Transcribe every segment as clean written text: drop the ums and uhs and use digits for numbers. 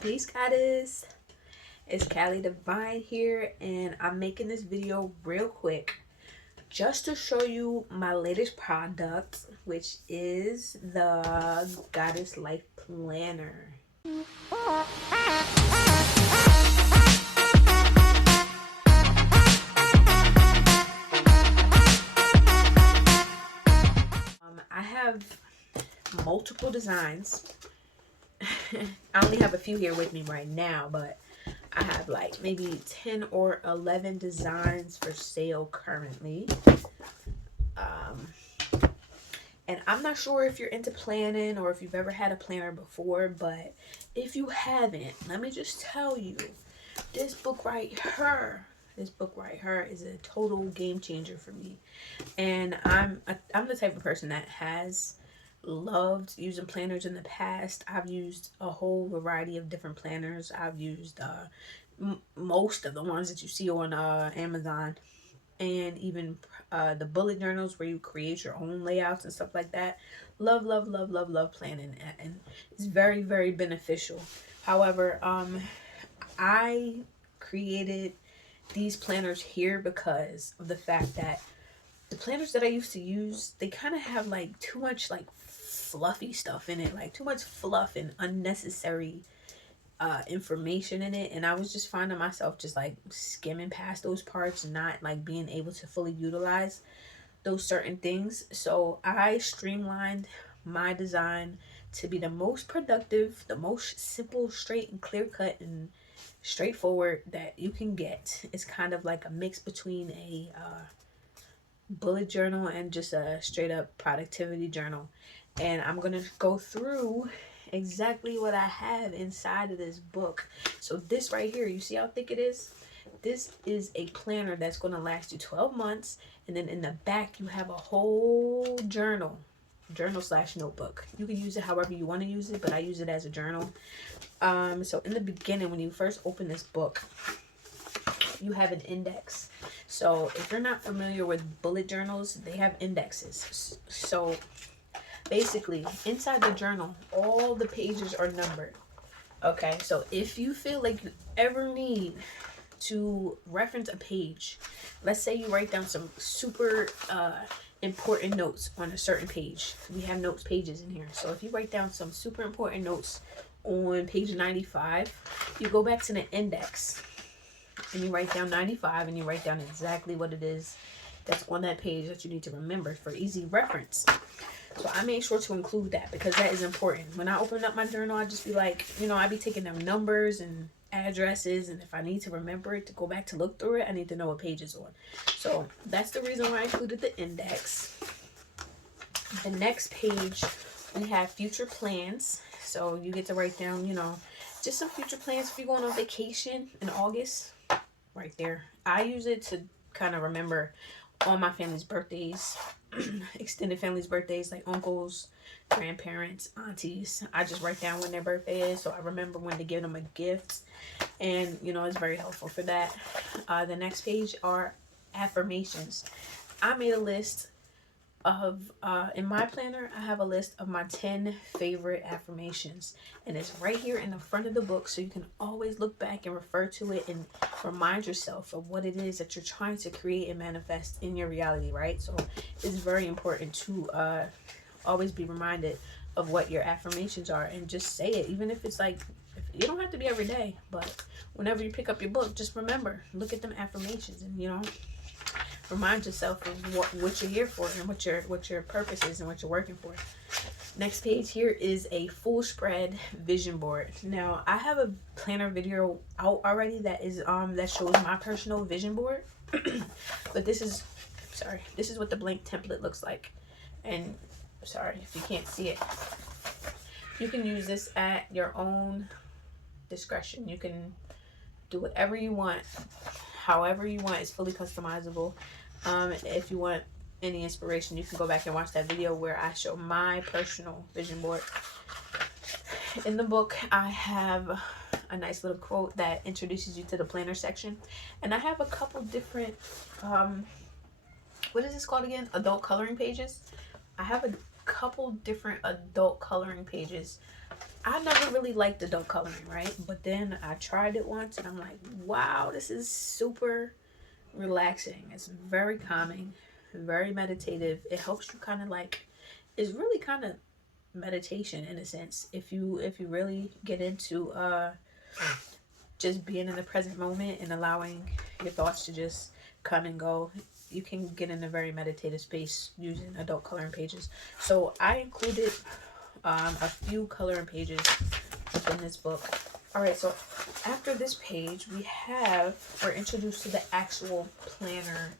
Peace, goddess. It's Callie Divine here, and I'm making this video real quick just to show you my latest product, which is the Goddess Life Planner. I have multiple designs. I only have a few here with me right now, but I have like maybe 10 or 11 designs for sale currently. And I'm not sure if you're into planning or if you've ever had a planner before, but if you haven't, let me just tell you, this book right here is a total game changer for me. And I'm the type of person that has loved using planners in the past. I've used a whole variety of different planners. I've used most of the ones that you see on Amazon, and even the bullet journals where you create your own layouts and stuff like that. Love, love, love, love, love planning, and it's very, very beneficial. However, I created these planners here because of the fact that the planners that I used to use, they kind of have like too much like fluffy stuff in it, like too much fluff and unnecessary information in it, and I was just finding myself just like skimming past those parts, not like being able to fully utilize those certain things. So I streamlined my design to be the most productive, the most simple, straight and clear cut and straightforward that you can get. It's kind of like a mix between a bullet journal and just a straight up productivity journal. And I'm gonna go through exactly what I have inside of this book. So this right here, you see how thick it is? This is a planner that's going to last you 12 months. And then in the back, you have a whole journal slash notebook. You can use it however you want to use it, but I use it as a journal. So in the beginning, when you first open this book, you have an index. So if you're not familiar with bullet journals, they have indexes. So basically, inside the journal, all the pages are numbered. Okay, so if you feel like you ever need to reference a page, let's say you write down some super important notes on a certain page. We have notes pages in here. So if you write down some super important notes on page 95, you go back to the index and you write down 95 and you write down exactly what it is that's on that page that you need to remember for easy reference. So I made sure to include that because that is important. When I open up my journal, I just be like, I be taking them numbers and addresses, and if I need to remember it to go back to look through it, I need to know what page it's on. So that's the reason why I included the index. The next page, we have future plans. So you get to write down, just some future plans if you're going on vacation in August. Right there. I use it to kind of remember all my family's birthdays, extended family's birthdays, like uncles, grandparents, aunties. I just write down when their birthday is so I remember when to give them a gift, and it's very helpful for that. The next page are affirmations. I made a list of in my planner. I have a list of my 10 favorite affirmations, and it's right here in the front of the book, so you can always look back and refer to it and remind yourself of what it is that you're trying to create and manifest in your reality, right? So it's very important to always be reminded of what your affirmations are and just say it, even if it's like, you don't have to be every day, but whenever you pick up your book, just remember, look at them affirmations and remind yourself of what you're here for and what your purpose is and what you're working for. Next page here is a full spread vision board. Now I have a planner video out already that is that shows my personal vision board. But this is what the blank template looks like. And sorry if you can't see it. You can use this at your own discretion. You can do whatever you want, however you want. It's fully customizable. If you want any inspiration, you can go back and watch that video where I show my personal vision board. In the book, I have a nice little quote that introduces you to the planner section, and I have a couple different what is this called again? Adult coloring pages. I have a couple different adult coloring pages I never really liked adult coloring, right? But then I tried it once and I'm like, wow, this is super relaxing. It's very calming, very meditative. It helps you kind of like, it's really kind of meditation in a sense. If you really get into just being in the present moment and allowing your thoughts to just come and go, you can get in a very meditative space using adult coloring pages. So I included a few coloring pages within this book. All right, so after this page, we're introduced to the actual planner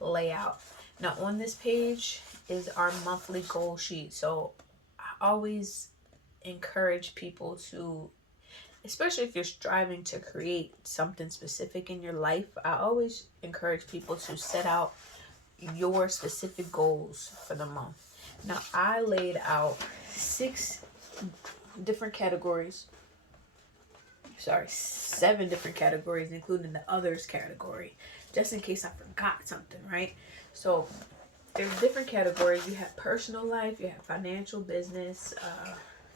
layout. Now, on this page is our monthly goal sheet. So I always encourage people to, especially if you're striving to create something specific in your life, I always encourage people to set out your specific goals for the month. Now, I laid out 6 different categories. Sorry, 7 different categories, including the others category, just in case I forgot something, right? So, there's different categories. You have personal life, you have financial, business,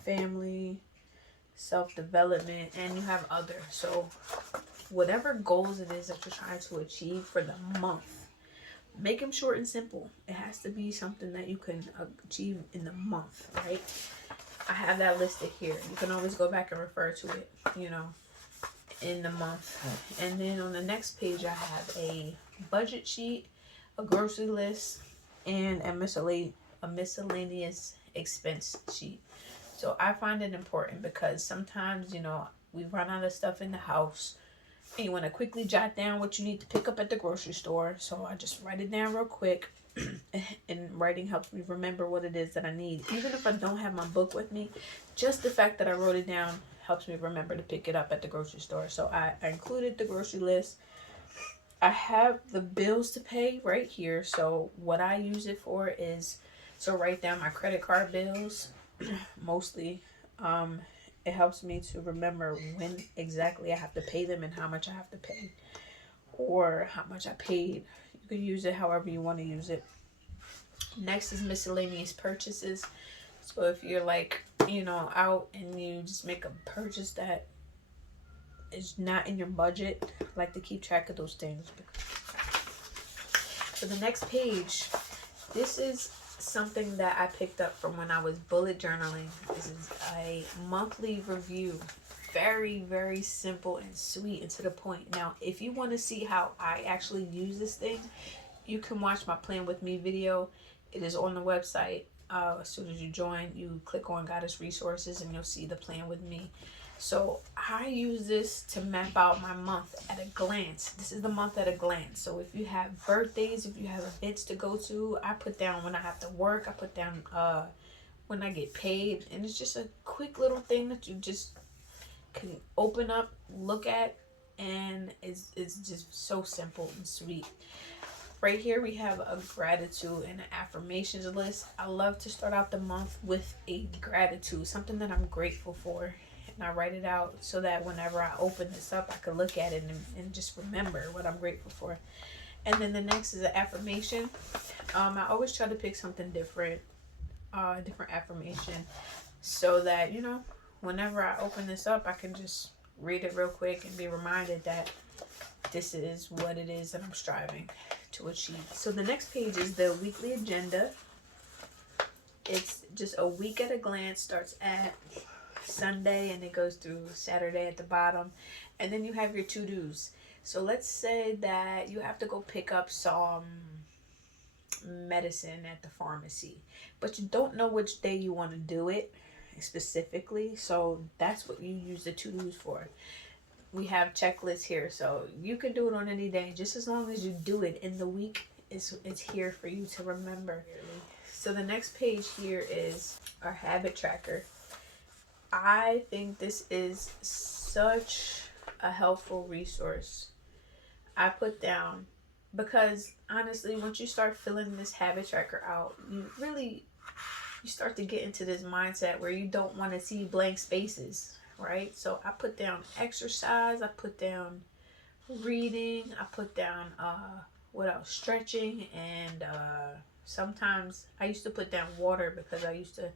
family, self-development, and you have other. So whatever goals it is that you're trying to achieve for the month, make them short and simple. It has to be something that you can achieve in the month, right? I have that listed here. You can always go back and refer to it, in the month. And then on the next page, I have a budget sheet, a grocery list, and a miscellaneous expense sheet. So I find it important because sometimes, we run out of stuff in the house and you want to quickly jot down what you need to pick up at the grocery store. So I just write it down real quick. And writing helps me remember what it is that I need. Even if I don't have my book with me, just the fact that I wrote it down helps me remember to pick it up at the grocery store. So I included the grocery list. I have the bills to pay right here. So what I use it for is to write down my credit card bills. Mostly, it helps me to remember when exactly I have to pay them and how much I have to pay, or how much I paid. You can use it however you want to use it. Next is miscellaneous purchases. So if you're like, out and you just make a purchase that is not in your budget, I like to keep track of those things. So the next page, this is something that I picked up from when I was bullet journaling. This is a monthly review. Very, very simple and sweet and to the point. Now, if you want to see how I actually use this thing, you can watch my Plan With Me video. It is on the website. As soon as you join, you click on Goddess Resources and you'll see the Plan With Me. So I use this to map out my month at a glance. This is the month at a glance. So if you have birthdays, if you have events to go to, I put down when I have to work. I put down when I get paid. And it's just a quick little thing that you just can open up, look at, and it's just so simple and sweet. Right here we have a gratitude and an affirmations list. I love to start out the month with a gratitude, something that I'm grateful for. And I write it out so that whenever I open this up, I can look at it and just remember what I'm grateful for. And then the next is an affirmation. I always try to pick something different, different affirmation, so that, whenever I open this up, I can just read it real quick and be reminded that this is what it is that I'm striving to achieve. So the next page is the weekly agenda. It's just a week at a glance, starts at Sunday and it goes through Saturday at the bottom, and then you have your to-dos. So let's say that you have to go pick up some medicine at the pharmacy, but you don't know which day you want to do it specifically, so that's what you use the to-dos for. We have checklists here, so you can do it on any day, just as long as you do it in the week. It's here for you to remember. So the next page here is our habit tracker. I think this is such a helpful resource. I put down, because honestly, once you start filling this habit tracker out, you start to get into this mindset where you don't want to see blank spaces, right? So I put down exercise, I put down reading, I put down what else? Stretching, and sometimes I used to put down water, because I used to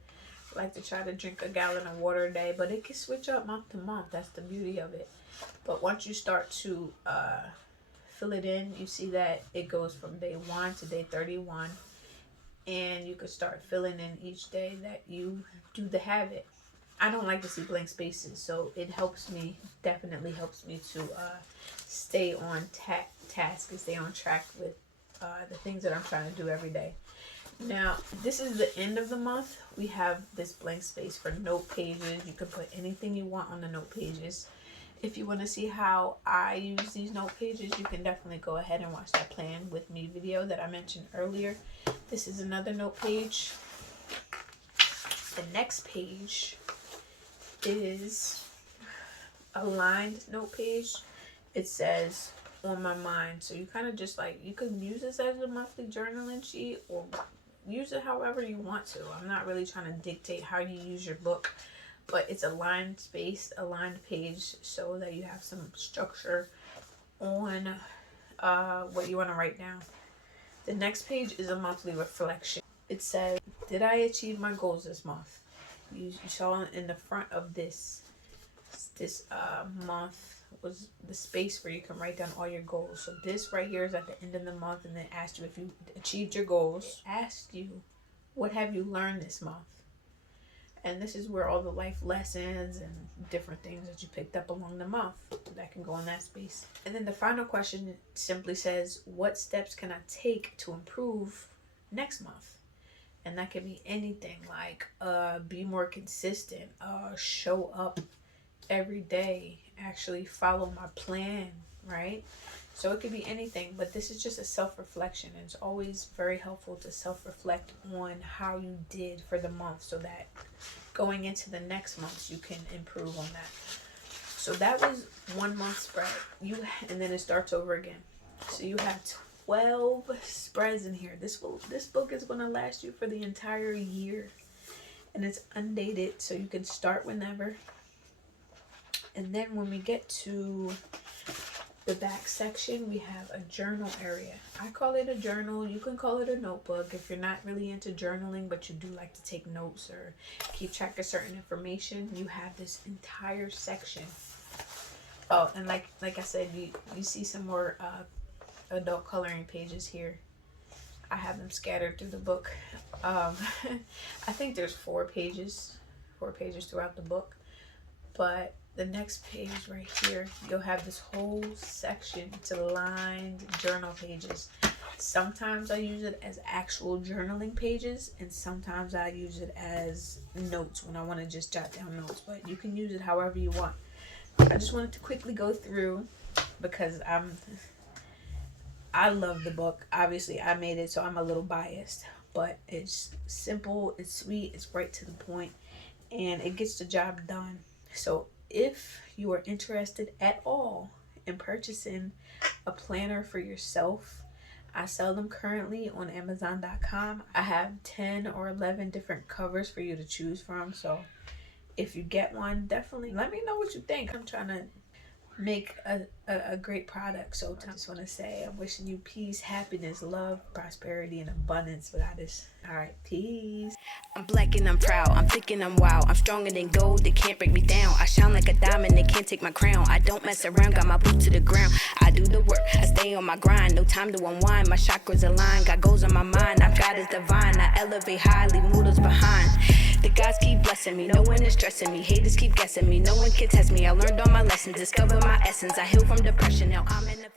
like to try to drink a gallon of water a day, but it can switch up month to month. That's the beauty of it. But once you start to fill it in, you see that it goes from day 1 to day 31, and you could start filling in each day that you do the habit. I don't like to see blank spaces, so it helps me, definitely helps me to stay on task and stay on track with the things that I'm trying to do every day. Now, this is the end of the month. We have this blank space for note pages. You can put anything you want on the note pages. If you want to see how I use these note pages, you can definitely go ahead and watch that plan with me video that I mentioned earlier. This is another note page. The next page is a lined note page. It says on my mind. So you kind of just like, you can use this as a monthly journaling sheet or use it however you want to. I'm not really trying to dictate how you use your book, but it's a lined space, a lined page, so that you have some structure on what you want to write down. The next page is a monthly reflection. It says, did I achieve my goals this month? You saw in the front of this month was the space where you can write down all your goals. So this right here is at the end of the month, and then asked you if you achieved your goals. Asked you, what have you learned this month? And this is where all the life lessons and different things that you picked up along the month that can go in that space. And then the final question simply says, what steps can I take to improve next month? And that can be anything like be more consistent, show up every day, actually follow my plan, right? So it could be anything, but this is just a self-reflection, and it's always very helpful to self-reflect on how you did for the month, so that going into the next month you can improve on that. So that was 1 month spread. And then it starts over again. So you have 12 spreads in here. This book is going to last you for the entire year, and it's undated, so you can start whenever. And then when we get to the back section, we have a journal area. I call it a journal. You can call it a notebook if you're not really into journaling, but you do like to take notes or keep track of certain information. You have this entire section. Oh, and like I said, you see some more adult coloring pages here. I have them scattered through the book. I think there's 4 pages throughout the book. But the next page right here, you'll have this whole section to lined journal pages. Sometimes I use it as actual journaling pages, and sometimes I use it as notes when I want to just jot down notes. But you can use it however you want. I just wanted to quickly go through because I love the book. Obviously, I made it, so I'm a little biased. But it's simple, it's sweet, it's right to the point, and it gets the job done. So if you are interested at all in purchasing a planner for yourself, I sell them currently on Amazon.com. I have 10 or 11 different covers for you to choose from. So if you get one, definitely let me know what you think. I'm trying to make a great product. So I just want to say I'm wishing you peace, happiness, love, prosperity, and abundance without this. All right, peace. I'm black and I'm proud, I'm thick and I'm wild, I'm stronger than gold, they can't break me down. I shine like a diamond, they can't take my crown. I don't mess around, got my boots to the ground. I do the work, I stay on my grind, no time to unwind. My chakras align, got goals on my mind. I've got is divine, I elevate high, leave noodles behind. The gods keep blessing me, no one is stressing me. Haters keep guessing me, no one can test me. I learned all my lessons, discovered my essence. I healed from depression, now I'm in the